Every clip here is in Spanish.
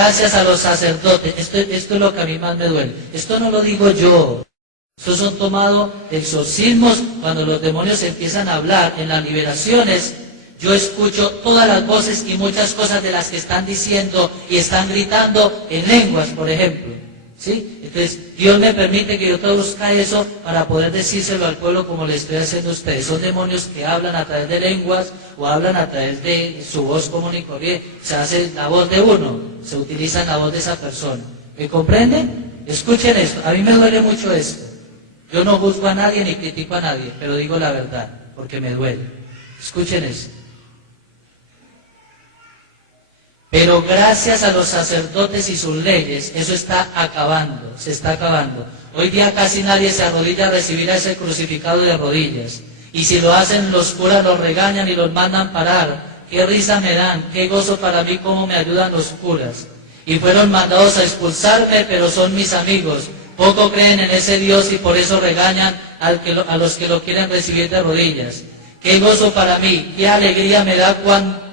gracias a los sacerdotes, esto es lo que a mí más me duele, esto no lo digo yo, estos son tomados exorcismos, cuando los demonios empiezan a hablar en las liberaciones, yo escucho todas las voces y muchas cosas de las que están diciendo y están gritando en lenguas, por ejemplo, ¿sí? Entonces, Dios me permite que yo traduzca eso para poder decírselo al pueblo como le estoy haciendo a ustedes. Son demonios que hablan a través de lenguas o hablan a través de su voz común y corriente. Se hace la voz de uno, se utiliza la voz de esa persona. ¿Me comprenden? Escuchen esto, a mí me duele mucho esto. Yo no juzgo a nadie ni critico a nadie, pero digo la verdad, porque me duele. Escuchen esto. Pero gracias a los sacerdotes y sus leyes, eso está acabando, se está acabando. Hoy día casi nadie se arrodilla a recibir a ese crucificado de rodillas. Y si lo hacen, los curas los regañan y los mandan parar. Qué risa me dan, qué gozo para mí cómo me ayudan los curas. Y fueron mandados a expulsarme, pero son mis amigos. Poco creen en ese Dios y por eso regañan a los que lo quieren recibir de rodillas. Qué gozo para mí, qué alegría me da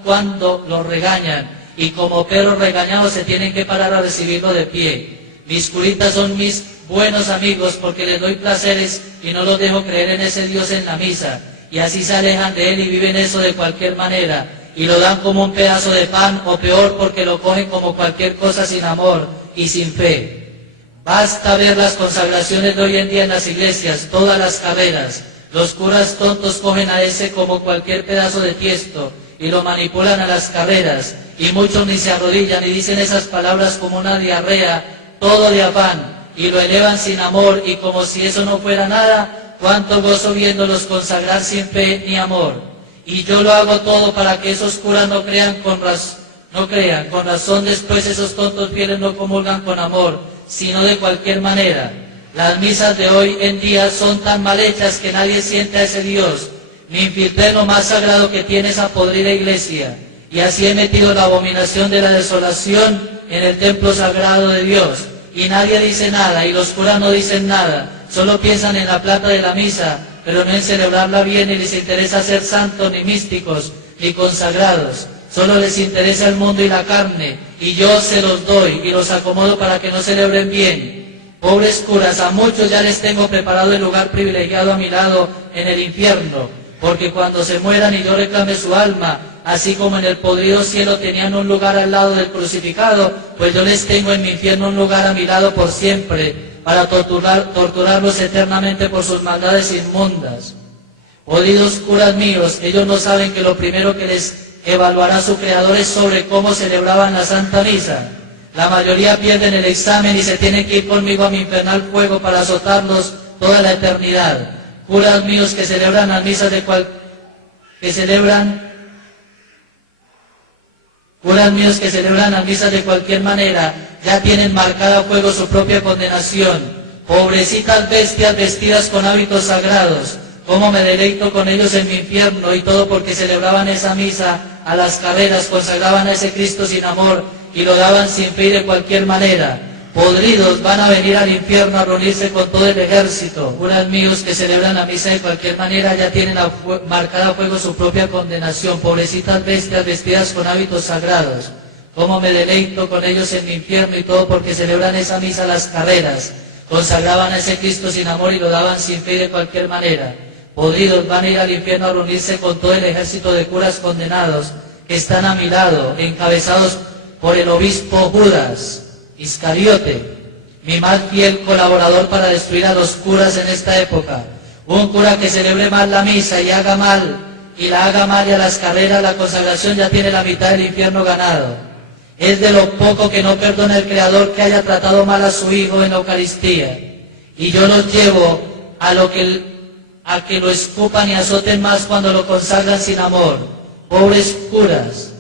cuando los regañan. Y como perros regañados se tienen que parar a recibirlo de pie. Mis curitas son mis buenos amigos porque les doy placeres y no los dejo creer en ese Dios en la misa. Y así se alejan de él y viven eso de cualquier manera. Y lo dan como un pedazo de pan o peor porque lo cogen como cualquier cosa sin amor y sin fe. Basta ver las consagraciones de hoy en día en las iglesias, todas las carreras. Los curas tontos cogen a ese como cualquier pedazo de tiesto y lo manipulan a las carreras. Y muchos ni se arrodillan y dicen esas palabras como una diarrea, todo de afán, y lo elevan sin amor, y como si eso no fuera nada, cuánto gozo viéndolos consagrar sin fe ni amor. Y yo lo hago todo para que esos curas no crean, con razón después esos tontos fieles no comulgan con amor, sino de cualquier manera. Las misas de hoy en día son tan mal hechas que nadie siente a ese Dios. Me infiltré en lo más sagrado que tiene esa podrida iglesia. Y así he metido la abominación de la desolación en el templo sagrado de Dios. Y nadie dice nada, y los curas no dicen nada. Solo piensan en la plata de la misa, pero no en celebrarla bien, y les interesa ser santos, ni místicos, ni consagrados. Solo les interesa el mundo y la carne, y yo se los doy, y los acomodo para que no celebren bien. Pobres curas, a muchos ya les tengo preparado el lugar privilegiado a mi lado en el infierno, porque cuando se mueran y yo reclame su alma, así como en el podrido cielo tenían un lugar al lado del crucificado, pues yo les tengo en mi infierno un lugar a mi lado por siempre, para torturarlos eternamente por sus maldades inmundas. Jodidos curas míos, ellos no saben que lo primero que les evaluará su Creador es sobre cómo celebraban la Santa Misa. La mayoría pierden el examen y se tienen que ir conmigo a mi infernal fuego para azotarlos toda la eternidad. Curas míos que celebran las misas Curas míos que celebran las misas de cualquier manera, ya tienen marcada a fuego su propia condenación. Pobrecitas bestias vestidas con hábitos sagrados, cómo me deleito con ellos en mi infierno, y todo porque celebraban esa misa a las carreras, consagraban a ese Cristo sin amor y lo daban sin fe y de cualquier manera. Podridos van a venir al infierno a reunirse con todo el ejército. Curas míos que celebran la misa de cualquier manera ya tienen marcada a fuego su propia condenación. Pobrecitas bestias vestidas con hábitos sagrados, cómo me deleito con ellos en mi infierno, y todo porque celebran esa misa a las carreras, consagraban a ese Cristo sin amor y lo daban sin fe y de cualquier manera. Podridos van a ir al infierno a reunirse con todo el ejército de curas condenados que están a mi lado, encabezados por el obispo Judas Iscariote, mi más fiel colaborador para destruir a los curas en esta época. Un cura que celebre mal la misa y la haga mal y a las carreras, la consagración, ya tiene la mitad del infierno ganado. Es de lo poco que no perdona el Creador que haya tratado mal a su Hijo en la Eucaristía. Y yo los llevo a que lo escupan y azoten más cuando lo consagran sin amor. Pobres curas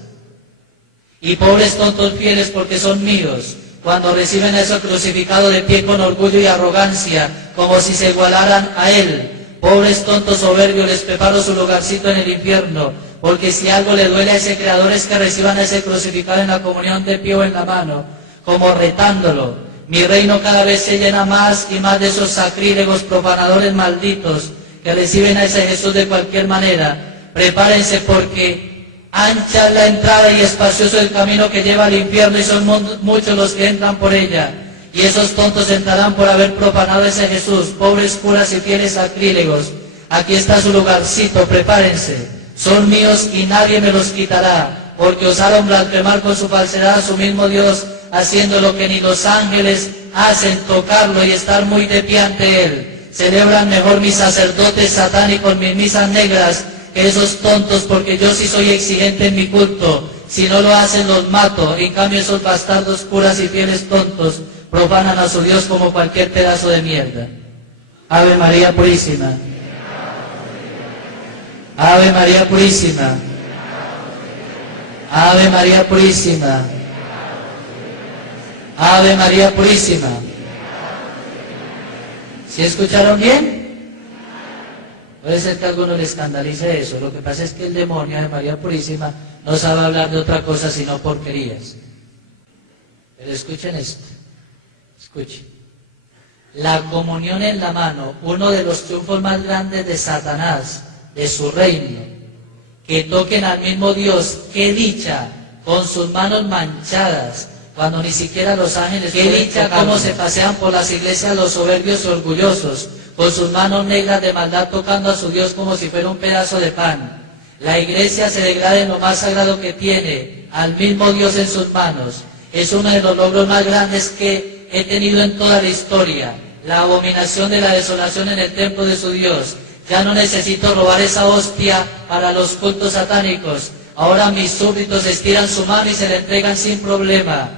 y pobres tontos fieles, porque son míos, cuando reciben a ese crucificado de pie con orgullo y arrogancia, como si se igualaran a él. Pobres tontos soberbios, les preparo su lugarcito en el infierno, porque si algo le duele a ese Creador es que reciban a ese crucificado en la comunión de pie o en la mano, como retándolo. Mi reino cada vez se llena más y más de esos sacrílegos profanadores malditos que reciben a ese Jesús de cualquier manera. Prepárense, porque ancha es la entrada y espacioso el camino que lleva al infierno, y son muchos los que entran por ella. Y esos tontos entrarán por haber profanado a ese Jesús, pobres curas y fieles sacrílegos. Aquí está su lugarcito, prepárense. Son míos y nadie me los quitará, porque osaron blasfemar con su falsedad a su mismo Dios, haciendo lo que ni los ángeles hacen, tocarlo y estar muy de pie ante él. Celebran mejor mis sacerdotes satánicos, mis misas negras, que esos tontos, porque yo sí soy exigente en mi culto. Si no lo hacen, los mato. En cambio, esos bastardos curas y fieles tontos profanan a su Dios como cualquier pedazo de mierda. Ave María Purísima. Ave María Purísima. Ave María Purísima. Ave María Purísima. ¿Sí escucharon bien? Puede ser que a alguno le escandalice eso. Lo que pasa es que el demonio de María Purísima no sabe hablar de otra cosa sino porquerías. Pero escuchen esto. Escuchen. La comunión en la mano, uno de los triunfos más grandes de Satanás, de su reino. Que toquen al mismo Dios. ¡Qué dicha! Con sus manos manchadas, cuando ni siquiera los ángeles. ¡Qué dicha! Cómo se pasean por las iglesias los soberbios y orgullosos, con sus manos negras de maldad tocando a su Dios como si fuera un pedazo de pan. La iglesia se degrada en lo más sagrado que tiene, al mismo Dios en sus manos. Es uno de los logros más grandes que he tenido en toda la historia. La abominación de la desolación en el templo de su Dios. Ya no necesito robar esa hostia para los cultos satánicos. Ahora mis súbditos estiran su mano y se la entregan sin problema.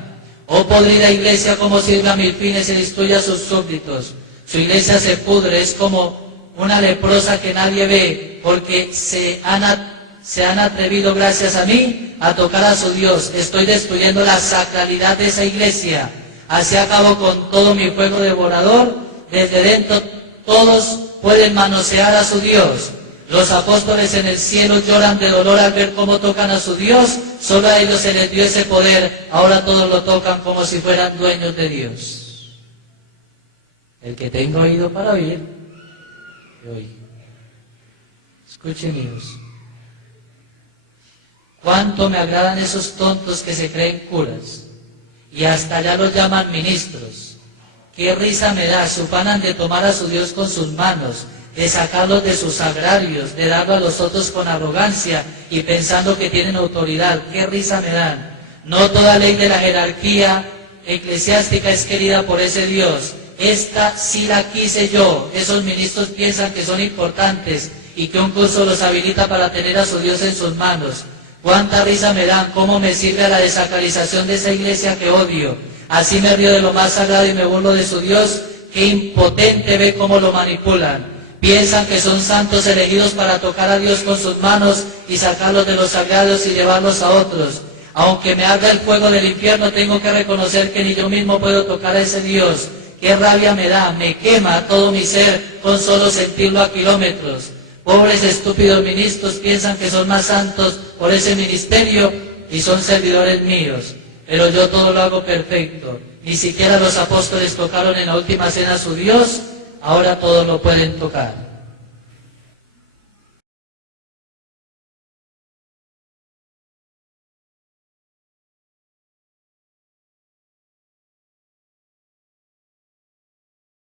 Oh podrida iglesia, cómo sirve a mil fines y destruye a sus súbditos. Su iglesia se pudre, es como una leprosa que nadie ve, porque se han atrevido, gracias a mí, a tocar a su Dios. Estoy destruyendo la sacralidad de esa iglesia. Así acabo con todo mi fuego devorador. Desde dentro todos pueden manosear a su Dios. Los apóstoles en el cielo lloran de dolor al ver cómo tocan a su Dios. Solo a ellos se les dio ese poder. Ahora todos lo tocan como si fueran dueños de Dios. El que tenga oído para oír, que oiga. Escuchen, hijos. Cuánto me agradan esos tontos que se creen curas y hasta ya los llaman ministros. Qué risa me da, se ufanan de tomar a su Dios con sus manos, de sacarlos de sus agrarios, de darlo a los otros con arrogancia y pensando que tienen autoridad. Qué risa me dan. No toda ley de la jerarquía eclesiástica es querida por ese Dios. Esta sí la quise yo. Esos ministros piensan que son importantes y que un curso los habilita para tener a su Dios en sus manos. Cuánta risa me dan, cómo me sirve a la desacralización de esa iglesia que odio. Así me río de lo más sagrado y me burlo de su Dios. Qué impotente ve cómo lo manipulan. Piensan que son santos elegidos para tocar a Dios con sus manos y sacarlos de los sagrados y llevarlos a otros. Aunque me arda el fuego del infierno, tengo que reconocer que ni yo mismo puedo tocar a ese Dios. Qué rabia me da, me quema todo mi ser con solo sentirlo a kilómetros. Pobres estúpidos ministros piensan que son más santos por ese ministerio y son servidores míos. Pero yo todo lo hago perfecto. Ni siquiera los apóstoles tocaron en la última cena a su Dios, ahora todos lo pueden tocar.